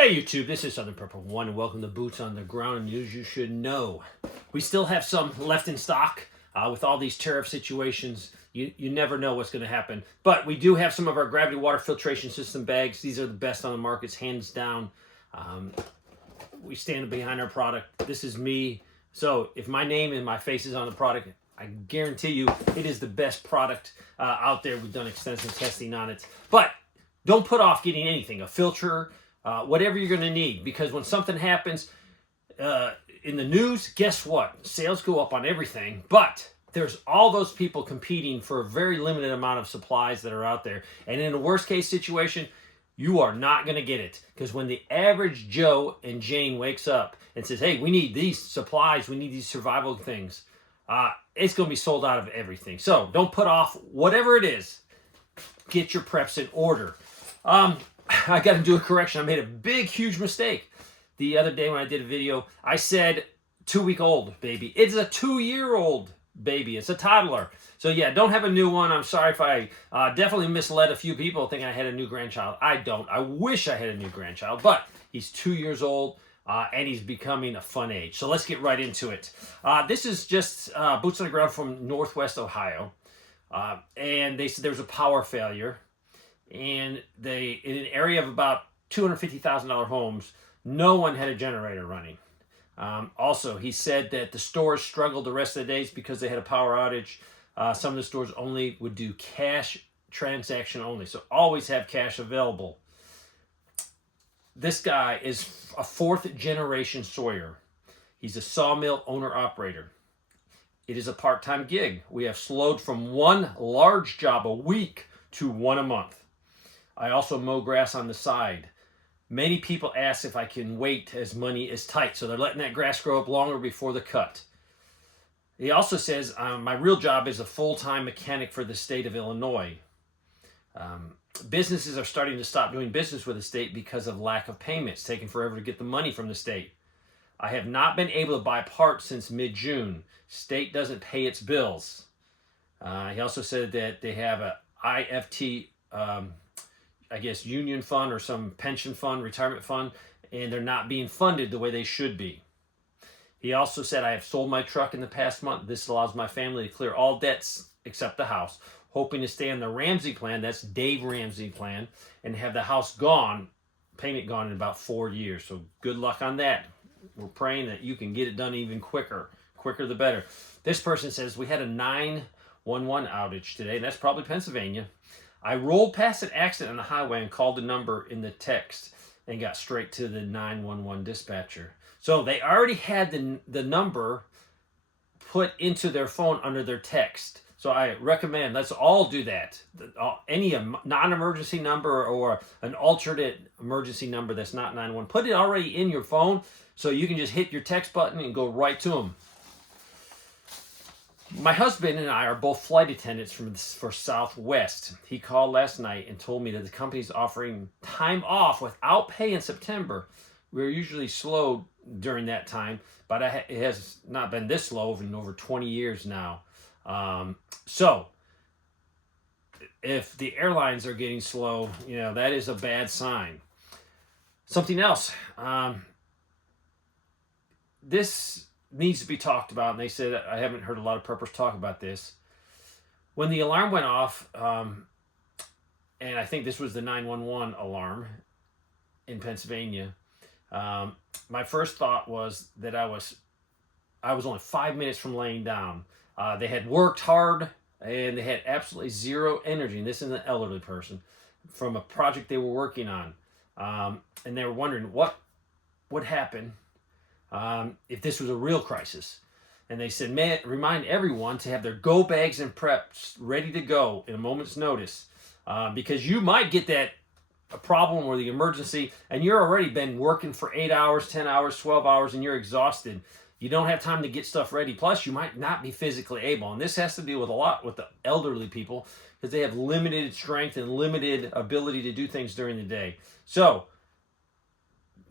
Hey YouTube, this is Southern Purple One, and welcome to Boots on the Ground News You Should Know. We still have some left in stock with all these tariff situations. You never know what's going to happen, but we do have some of our gravity water filtration system bags. These are the best on the markets, hands down. We stand behind our product. This is me. So if my name and my face is on the product, I guarantee you it is the best product out there. We've done extensive testing on it, but don't put off getting anything, a filter, whatever you're going to need, because when something happens in the news, guess what? Sales go up on everything, but there's all those people competing for a very limited amount of supplies that are out there. And in a worst case situation, you are not going to get it, because when the average Joe and Jane wakes up and says, hey, we need these supplies, we need these survival things, it's going to be sold out of everything. So don't put off whatever it is. Get your preps in order. I got to do a correction. I made a big, huge mistake the other day when I did a video. I said 2-week-old baby. It's a 2-year-old baby. It's a toddler. So yeah, don't have a new one. I'm sorry if I definitely misled a few people thinking I had a new grandchild. I don't. I wish I had a new grandchild, but he's 2 years old and he's becoming a fun age. So let's get right into it. This is just boots on the ground from Northwest Ohio. And they said there was a power failure. And in an area of about $250,000 homes, no one had a generator running. Also, he said that the stores struggled the rest of the days because they had a power outage. Some of the stores only would do cash transaction only, so always have cash available. This guy is a 4th generation sawyer. He's a sawmill owner-operator. It is a part-time gig. We have slowed from 1 large job a week to 1 a month. I also mow grass on the side. Many people ask if I can wait as money is tight, so they're letting that grass grow up longer before the cut. He also says, my real job is a full-time mechanic for the state of Illinois. Businesses are starting to stop doing business with the state because of lack of payments, taking forever to get the money from the state. I have not been able to buy parts since mid-June. State doesn't pay its bills. He also said that they have a IFT, I guess, union fund or some pension fund, retirement fund, and they're not being funded the way they should be. He also said, I have sold my truck in the past month. This allows my family to clear all debts except the house, hoping to stay on the Ramsey plan, that's Dave Ramsey plan, and have the house gone, payment gone in about 4 years. So good luck on that. We're praying that you can get it done even quicker. Quicker the better. This person says, we had a 911 outage today, and that's probably Pennsylvania. I rolled past an accident on the highway and called the number in the text and got straight to the 911 dispatcher. So they already had the number put into their phone under their text. So I recommend, let's all do that. Any non-emergency number or an alternate emergency number that's not 911, put it already in your phone so you can just hit your text button and go right to them. My husband and I are both flight attendants for Southwest. He called last night and told me that the company's offering time off without pay in September. We're usually slow during that time, but it has not been this slow in over 20 years now. So if the airlines are getting slow, that is a bad sign. Something else. This needs to be talked about, and they said, I haven't heard a lot of preppers talk about this. When the alarm went off, and I think this was the 911 alarm in Pennsylvania, my first thought was that I was only 5 minutes from laying down. They had worked hard, and they had absolutely zero energy, and this is an elderly person, from a project they were working on. And they were wondering what would happen if this was a real crisis. And they said, man, remind everyone to have their go bags and preps ready to go in a moment's notice, because you might get a problem or the emergency, and you're already been working for 8 hours, 10 hours, 12 hours, and you're exhausted. You don't have time to get stuff ready. Plus, you might not be physically able. And this has to deal with a lot with the elderly people, because they have limited strength and limited ability to do things during the day. So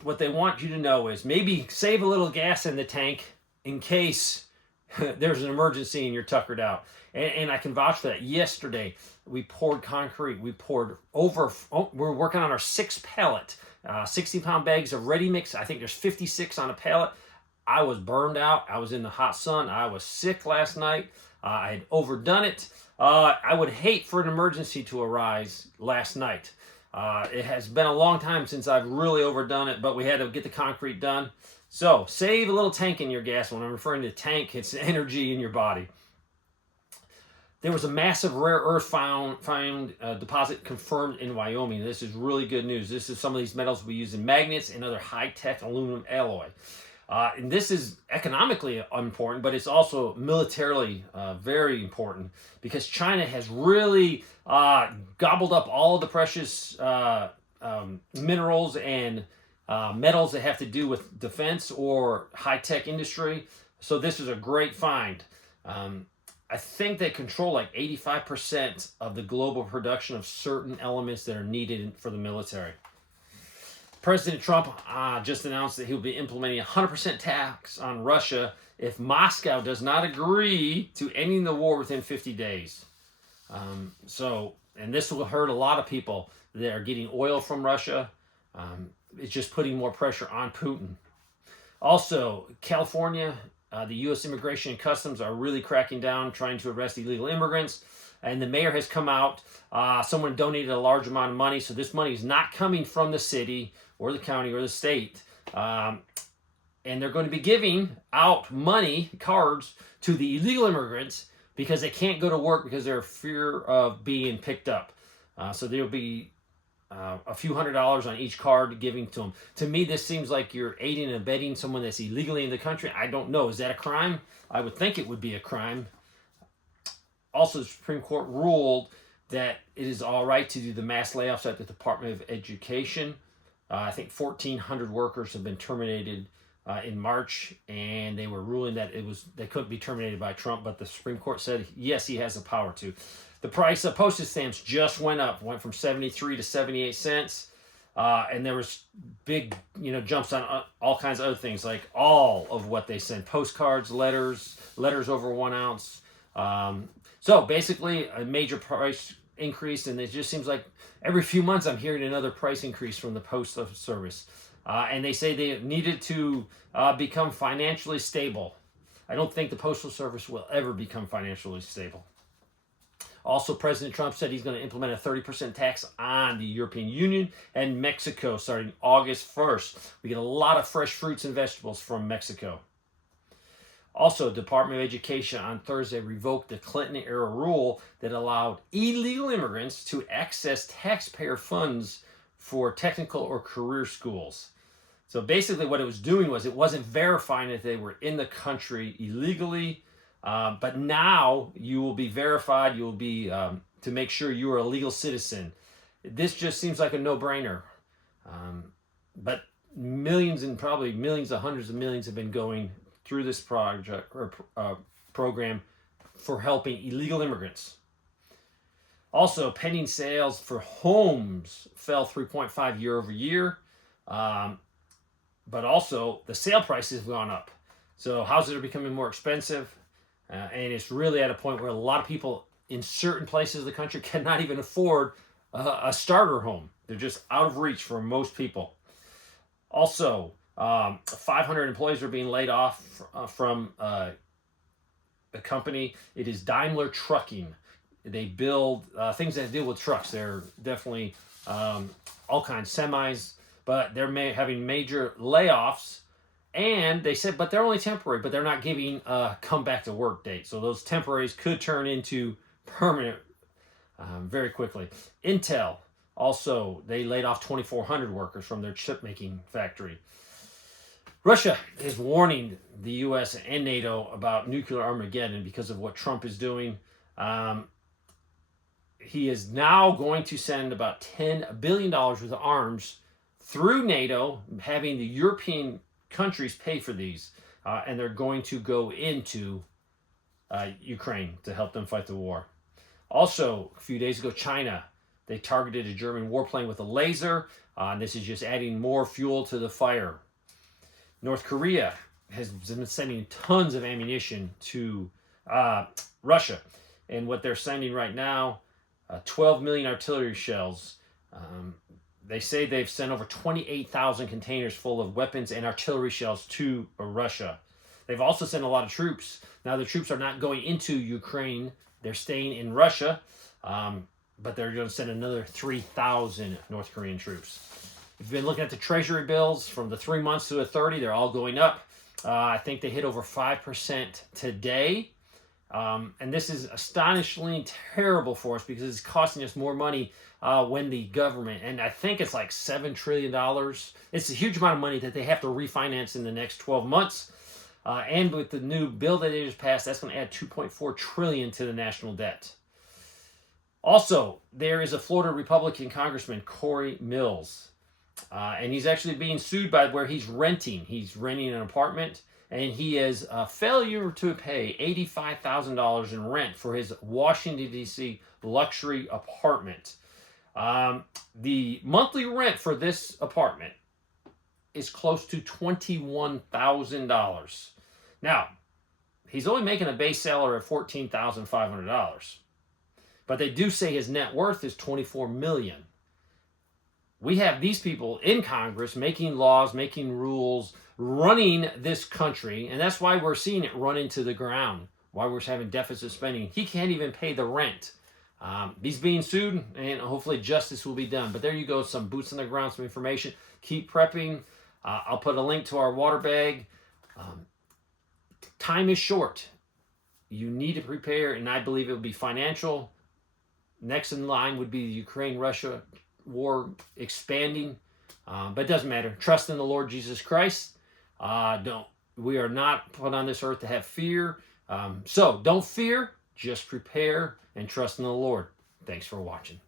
what they want you to know is maybe save a little gas in the tank in case there's an emergency and you're tuckered out. And I can vouch for that. Yesterday, we poured concrete. We poured we're working on our 6th pallet 60-pound bags of ready mix. I think there's 56 on a pallet. I was burned out. I was in the hot sun. I was sick last night. I had overdone it. I would hate for an emergency to arise last night. It has been a long time since I've really overdone it, but we had to get the concrete done. So save a little tank in your gas. When I'm referring to tank, it's energy in your body. There was a massive rare earth found deposit confirmed in Wyoming. This is really good news. This is some of these metals we use in magnets and other high-tech aluminum alloy. And this is economically important, but it's also militarily very important because China has really gobbled up all of the precious minerals and metals that have to do with defense or high-tech industry. So this is a great find. I think they control like 85% of the global production of certain elements that are needed for the military. President Trump just announced that he will be implementing a 100% tax on Russia if Moscow does not agree to ending the war within 50 days. And this will hurt a lot of people that are getting oil from Russia. It's just putting more pressure on Putin. Also, California, the U.S. Immigration and Customs are really cracking down, trying to arrest illegal immigrants. And the mayor has come out. Someone donated a large amount of money, so this money is not coming from the city or the county or the state. And they're going to be giving out money, cards, to the illegal immigrants because they can't go to work because they're in fear of being picked up. So there'll be a few $100s on each card giving to them. To me, this seems like you're aiding and abetting someone that's illegally in the country. I don't know. Is that a crime? I would think it would be a crime. Also, the Supreme Court ruled that it is all right to do the mass layoffs at the Department of Education. I think 1,400 workers have been terminated in March, and they were ruling that they couldn't be terminated by Trump, but the Supreme Court said yes, he has the power to. The price of postage stamps just went up, went from 73 to 78 cents, and there was big, jumps on all kinds of other things, like all of what they send: postcards, letters over 1 ounce. So basically, a major price increase, and it just seems like every few months I'm hearing another price increase from the Postal Service. And they say they needed to become financially stable. I don't think the Postal Service will ever become financially stable. Also, President Trump said he's going to implement a 30% tax on the European Union and Mexico starting August 1st. We get a lot of fresh fruits and vegetables from Mexico. Also, Department of Education on Thursday revoked the Clinton-era rule that allowed illegal immigrants to access taxpayer funds for technical or career schools. So basically what it was doing was it wasn't verifying that they were in the country illegally, but now you will be verified. You will be to make sure you are a legal citizen. This just seems like a no-brainer. But millions and probably millions of hundreds of millions have been going through this project or program for helping illegal immigrants. Also, pending sales for homes fell 3.5 year over year, but also the sale prices have gone up. So houses are becoming more expensive, and it's really at a point where a lot of people in certain places of the country cannot even afford a starter home. They're just out of reach for most people. Also, 500 employees are being laid off from a company. It is Daimler Trucking. They build things that deal with trucks. They're definitely all kinds, semis, but they're having major layoffs. And they said, but they're only temporary, but they're not giving a come back to work date. So those temporaries could turn into permanent very quickly. Intel, also, they laid off 2,400 workers from their chip making factory. Russia is warning the U.S. and NATO about nuclear Armageddon because of what Trump is doing. He is now going to send about $10 billion worth of arms through NATO, having the European countries pay for these, and they're going to go into Ukraine to help them fight the war. Also, a few days ago, China, they targeted a German warplane with a laser. And this is just adding more fuel to the fire. North Korea has been sending tons of ammunition to Russia. And what they're sending right now, 12 million artillery shells. They say they've sent over 28,000 containers full of weapons and artillery shells to Russia. They've also sent a lot of troops. Now, the troops are not going into Ukraine. They're staying in Russia, but they're going to send another 3,000 North Korean troops. If you've been looking at the Treasury Bills from the 3 months to the 30, they're all going up. I think they hit over 5% today. And this is astonishingly terrible for us because it's costing us more money when the government, and I think it's like $7 trillion. It's a huge amount of money that they have to refinance in the next 12 months. And with the new bill that they just passed, that's going to add $2.4 trillion to the national debt. Also, there is a Florida Republican Congressman, Corey Mills, and he's actually being sued by where he's renting. He's renting an apartment, and he is a failure to pay $85,000 in rent for his Washington, D.C. luxury apartment. The monthly rent for this apartment is close to $21,000. Now, he's only making a base salary of $14,500, but they do say his net worth is $24 million. We have these people in Congress making laws, making rules, running this country, and that's why we're seeing it run into the ground, why we're having deficit spending. He can't even pay the rent. He's being sued, and hopefully justice will be done. But there you go, some boots on the ground, some information. Keep prepping. I'll put a link to our water bag. Time is short. You need to prepare, and I believe it will be financial. Next in line would be the Ukraine-Russia war expanding. But it doesn't matter. Trust in the Lord Jesus Christ. We are not put on this earth to have fear. So don't fear. Just prepare and trust in the Lord. Thanks for watching.